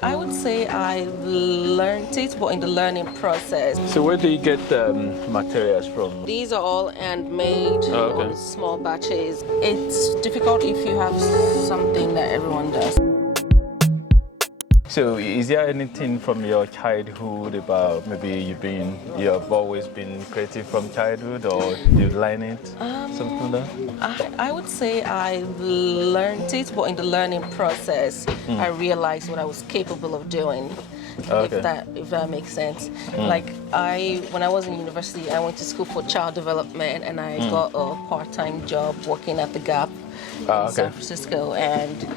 I would say I learned it, but in the learning process. So where do you get materials from? These are all handmade okay. on small batches. It's difficult if you have something that everyone does. So is there anything from your childhood about maybe you have always been creative from childhood, or you learn it, something like that? I would say I learned it, but in the learning process, I realized what I was capable of doing. Okay. If that makes sense. Like when I was in university, I went to school for child development, and I got a part-time job working at the Gap in San Francisco, and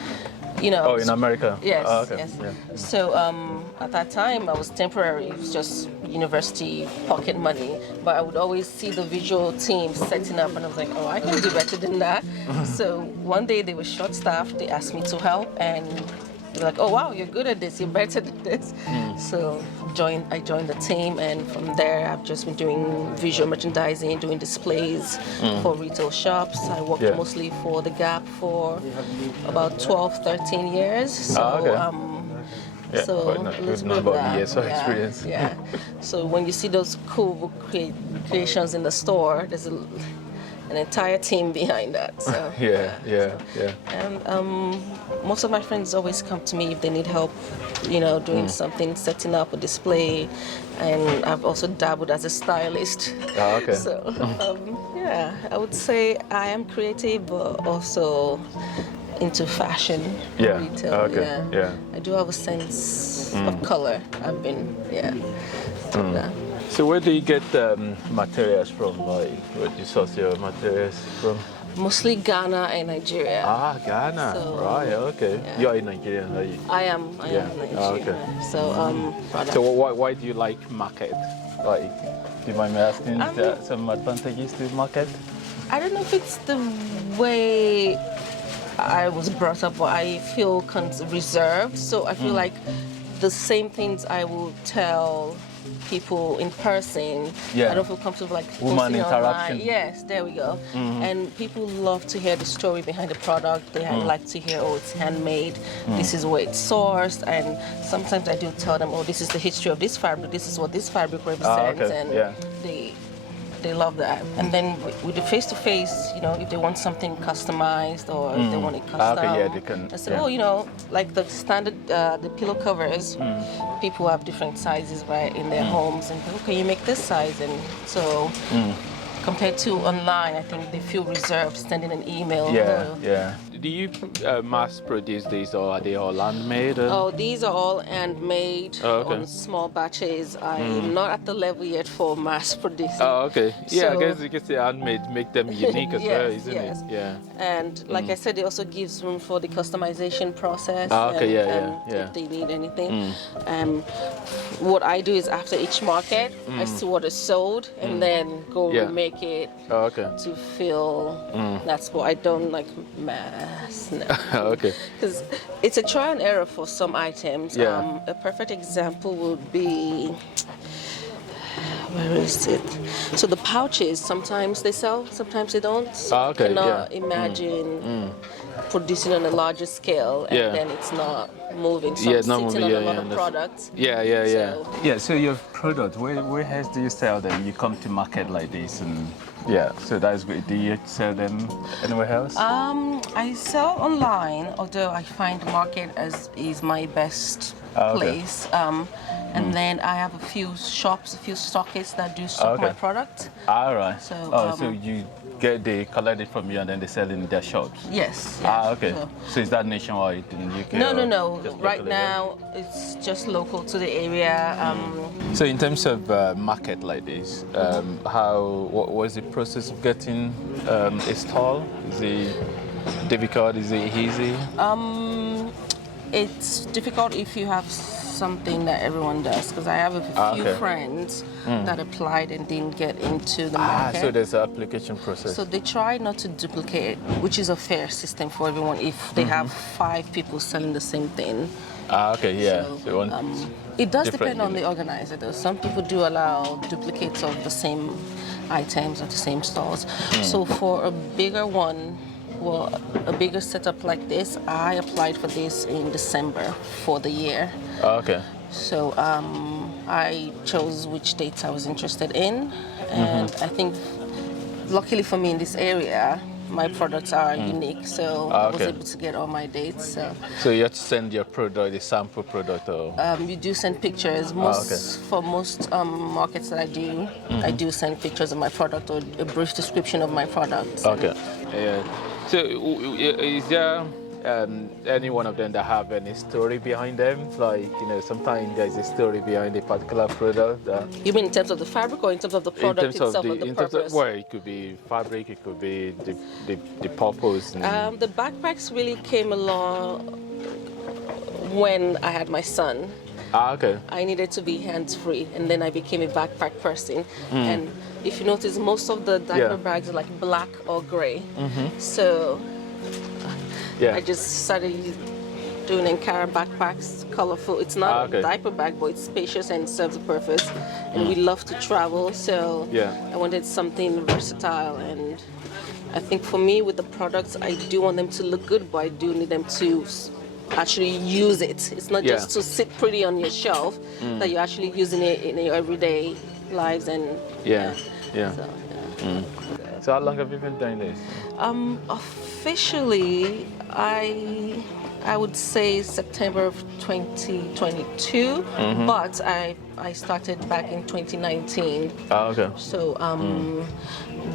Oh, in America? Yes, okay. yes. Yeah. So at that time, I was temporary. It was just university pocket money. But I would always see the visual team setting up, and I was like, oh, I can do better than that. So one day they were short-staffed. They asked me to help, and they're like, oh, wow, you're good at this. You're better than this. So I joined the team, and from there, I've just been doing visual merchandising, doing displays for retail shops. I worked mostly for the Gap for about 12, 13 years. So, so a little bit of that. Years of experience. Yeah. So when you see those cool creations in the store, there's an entire team behind that. So, yeah. And most of my friends always come to me if they need help, doing something, setting up a display. And I've also dabbled as a stylist. Okay. So, I would say I am creative, but also into fashion, retail. Okay. Yeah. I do have a sense of color. I've been, So where do you get materials from? Like, where do you source your materials from? Mostly Ghana and Nigeria. Ah, Ghana. So, right. Okay. yeah. You're in Nigeria, are you? I am Nigerian. okay. So why do you like market? Like, do you mind me asking? Is there some advantages to market? I don't know if it's the way I was brought up, but I feel reserved. So I feel like the same things I will tell people in person. I don't feel comfortable like Woman interaction. Online. Yes, there we go. And people love to hear the story behind the product. They like to hear, oh, it's handmade. This is where it's sourced. And sometimes I do tell them, oh, this is the history of this fabric. This is what this fabric represents. And they love that. And then with the face-to-face, if they want something customized or if they want it custom, they can. I say, like the standard, the pillow covers, people have different sizes, right, in their homes, and can you make this size? And so, compared to online, I think they feel reserved sending an email. Yeah. Do you mass produce these, or are they all handmade? Oh, these are all handmade on small batches. I'm not at the level yet for mass producing. Oh, okay. Yeah, So, I guess you can say handmade make them unique as well, isn't it? Yeah. And like I said, it also gives room for the customization process. If they need anything. What I do is after each market, I see what is sold and then go remake it to fill. That's what I don't like mass. No. Okay. Because it's a trial and error for some items. A perfect example would be, where is it? So the pouches, sometimes they sell, sometimes they don't. So you cannot imagine producing on a larger scale and then it's not moving. So I'm sitting on a lot of products. So your product, where else do you sell them? You come to market like this, and so that's great. Do you sell them anywhere else? I sell online, although I find market is my best place. And then I have a few shops, a few stockists that do stock my product. All right. So, so you they collect it from you and then they sell in their shops? Yes. Okay. So is that nationwide in UK? No. Right now, it's just local to the area. So in terms of market like this, what was the process of getting a stall? Is it difficult? Is it easy? It's difficult if you have something that everyone does, because I have a few friends that applied and didn't get into the market. So there's an application process. So they try not to duplicate, which is a fair system for everyone if they have 5 people selling the same thing. So, it does depend on the organizer though. Some people do allow duplicates of the same items at the same stores. So for a bigger one, Well, a bigger setup like this, I applied for this in December for the year. Oh, okay. So I chose which dates I was interested in, and I think luckily for me in this area, my products are unique, so I was okay. able to get all my dates. So you have to send your product, the sample product, or You do send pictures. For most markets that I do send pictures of my product or a brief description of my product. okay. Yeah. So is there any one of them that have any story behind them? Like, sometimes there's a story behind a particular product. You mean in terms of the fabric or in terms of the product itself or the purpose? Well, it could be fabric, it could be the purpose. The backpacks really came along when I had my son. Okay. I needed to be hands-free, and then I became a backpack person. And if you notice, most of the diaper bags are like black or gray. So I just started doing Ankara backpacks, colorful. It's not a diaper bag, but it's spacious and serves a purpose. And we love to travel, so I wanted something versatile. And I think for me, with the products, I do want them to look good, but I do need them to actually use it. It's not just to sit pretty on your shelf, that you're actually using it in your everyday lives. And So how long have you been doing this? Officially, I would say September of 2022, but I started back in 2019. Oh, okay. So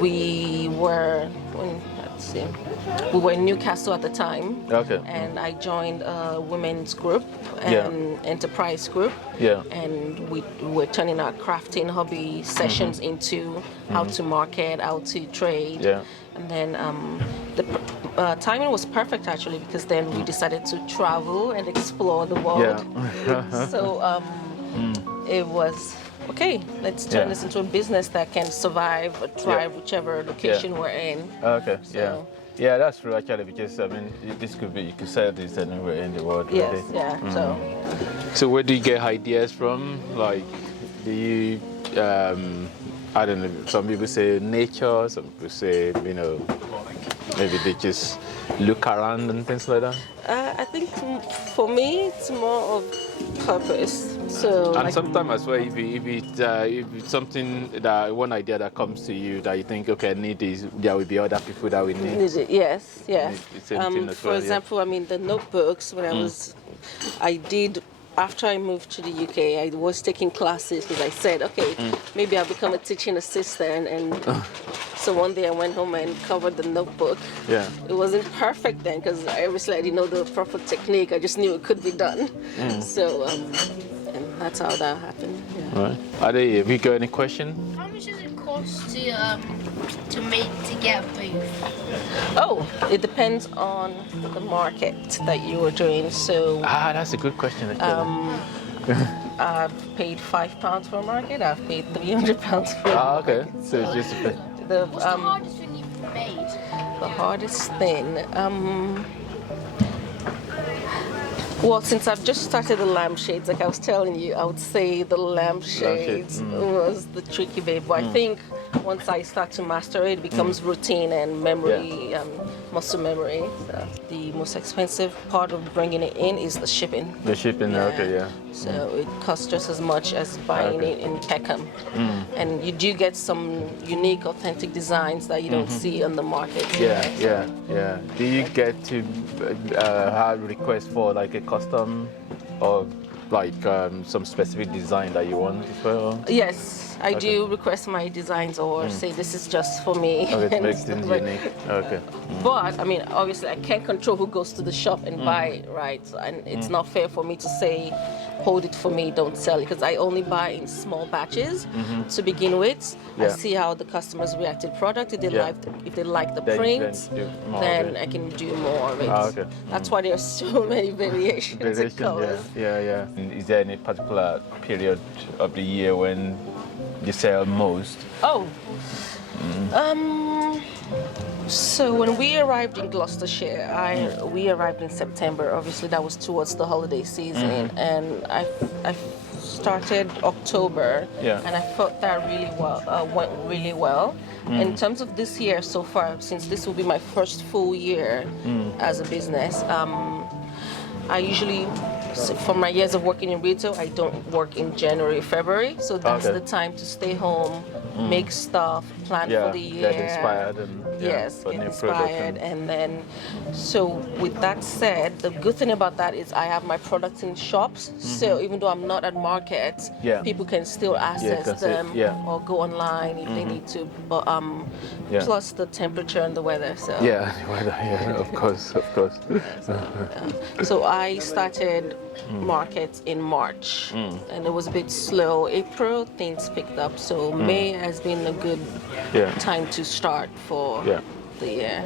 we were we were in Newcastle at the time. Okay. And I joined a women's group and enterprise group. Yeah. And we were turning our crafting hobby sessions into how to market, how to trade. Yeah. And then the timing was perfect actually, because then we decided to travel and explore the world. Yeah. So it was okay. Let's turn this into a business that can survive or thrive whichever location we're in. Okay. So, yeah, that's true actually, because I mean, this could be, you could sell this anywhere in the world. yes, Really. So where do you get ideas from? Like, do you I don't know, some people say nature, some people say, maybe they just look around and things like that. I think for me, it's more of purpose. So, and sometimes as well, if it's something that one idea that comes to you that you think, okay, I need this, there will be other people that will need it. Yes. For example, I mean the notebooks. When I did. After I moved to the UK, I was taking classes because I said, okay, maybe I'll become a teaching assistant. And so one day I went home and covered the notebook. Yeah. It wasn't perfect then because obviously I didn't know the proper technique. I just knew it could be done. So, and that's how that happened. Yeah. All right. Have you got any question? How much does it cost to get a booth? Oh, it depends on the market that you are doing. So that's a good question. I've paid £5 for a market. I've paid £300 for a market. Okay. So it's just What's the hardest thing you've made? The hardest thing. Well, since I've just started the lampshades, like I was telling you, I would say the lampshades was the tricky bit. But I think once I start to master it, it becomes routine and memory, muscle memory. So the most expensive part of bringing it in is the shipping. The shipping, So it costs just as much as buying it in Peckham. And you do get some unique, authentic designs that you don't see on the market. Yeah. Do you get to have requests for like a custom or like some specific design that you want for? Yes. I do request my designs or say this is just for me. Okay, it makes things unique. Okay. But I mean, obviously, I can't control who goes to the shop and buy it, right? And it's not fair for me to say, hold it for me, don't sell it, because I only buy in small batches to begin with. I see how the customers react to the product. If they like the print, then I can do more of it. That's why there's so many variations of colors. Yeah. Is there any particular period of the year when you sell most? So when we arrived in Gloucestershire, we arrived in September. Obviously, that was towards the holiday season, and I started October, and I thought that went really well. In terms of this year so far, since this will be my first full year as a business, I usually, for my years of working in retail, I don't work in January, February, so that's the time to stay home, make stuff, plan for the year. Get inspired and Yes, for get new inspired, and then, so with that said, the good thing about that is I have my products in shops, so even though I'm not at markets, people can still access them or go online if they need to, but plus the temperature and the weather, so. Yeah, the weather, of course. So I started markets in March, and it was a bit slow. April, things picked up, so May has been a good time to start for the year.